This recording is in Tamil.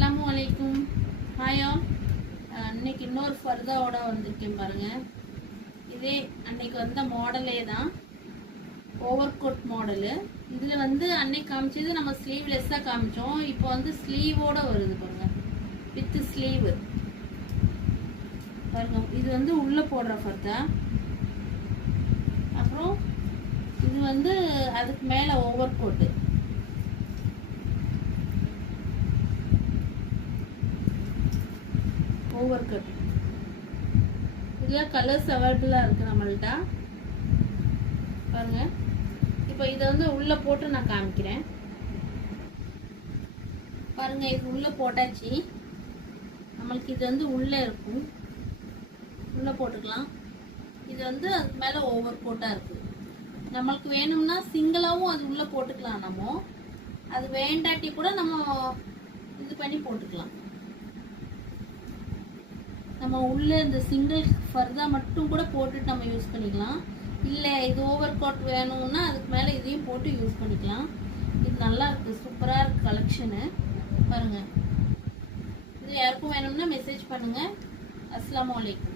அஸ்ஸலாமு அலைக்கும். Hi all. இன்னைக்கு இன்னொரு ஃபர்தாவோட வந்திருக்கேன் பாருங்க. இதே அன்னைக்கு வந்த மாடலே தான், ஓவர் கோட் மாடலு. இதில் வந்து அன்னைக்கு காமிச்சது நம்ம ஸ்லீவ்லெஸ்ஸாக காமிச்சோம். இப்போ வந்து ஸ்லீவோட வருது பாருங்க, வித் ஸ்லீவ் பாருங்க. இது வந்து உள்ளே போடுற ஃபர்தா. அப்புறம் இது வந்து அதுக்கு மேலே ஓவர் கோட்டு. Over cut. இதில் கலர்ஸ் அவைலபிளாக இருக்குது நம்மள்ட்ட பாருங்க. இப்போ இதை வந்து உள்ளே போட்டு நான் காமிக்கிறேன் பாருங்க. இது உள்ளே போட்டாச்சு. நம்மளுக்கு இது வந்து உள்ளே இருக்கும், உள்ளே போட்டுக்கலாம். இது வந்து அதுக்கு மேலே ஓவர் கோட்டாக இருக்குது. நம்மளுக்கு வேணும்னா சிங்கிளாகவும் அது உள்ளே போட்டுக்கலாம். நம்ம அது வேண்டாட்டி கூட நம்ம இது பண்ணி போட்டுக்கலாம். நம்ம உள்ளே இந்த சிங்கிள் ஃபர்தா மட்டும் கூட போட்டுட்டு நம்ம யூஸ் பண்ணிக்கலாம். இல்லை இது ஓவர் கோட் வேணும்னா அதுக்கு மேலே இதையும் போட்டு யூஸ் பண்ணிக்கலாம். இது நல்லா இருக்குது, சூப்பராக இருக்குது கலெக்ஷனு பாருங்கள். இது யாருக்கும் வேணும்னா மெசேஜ் பண்ணுங்கள். அஸ்ஸலாமு அலைக்கும்.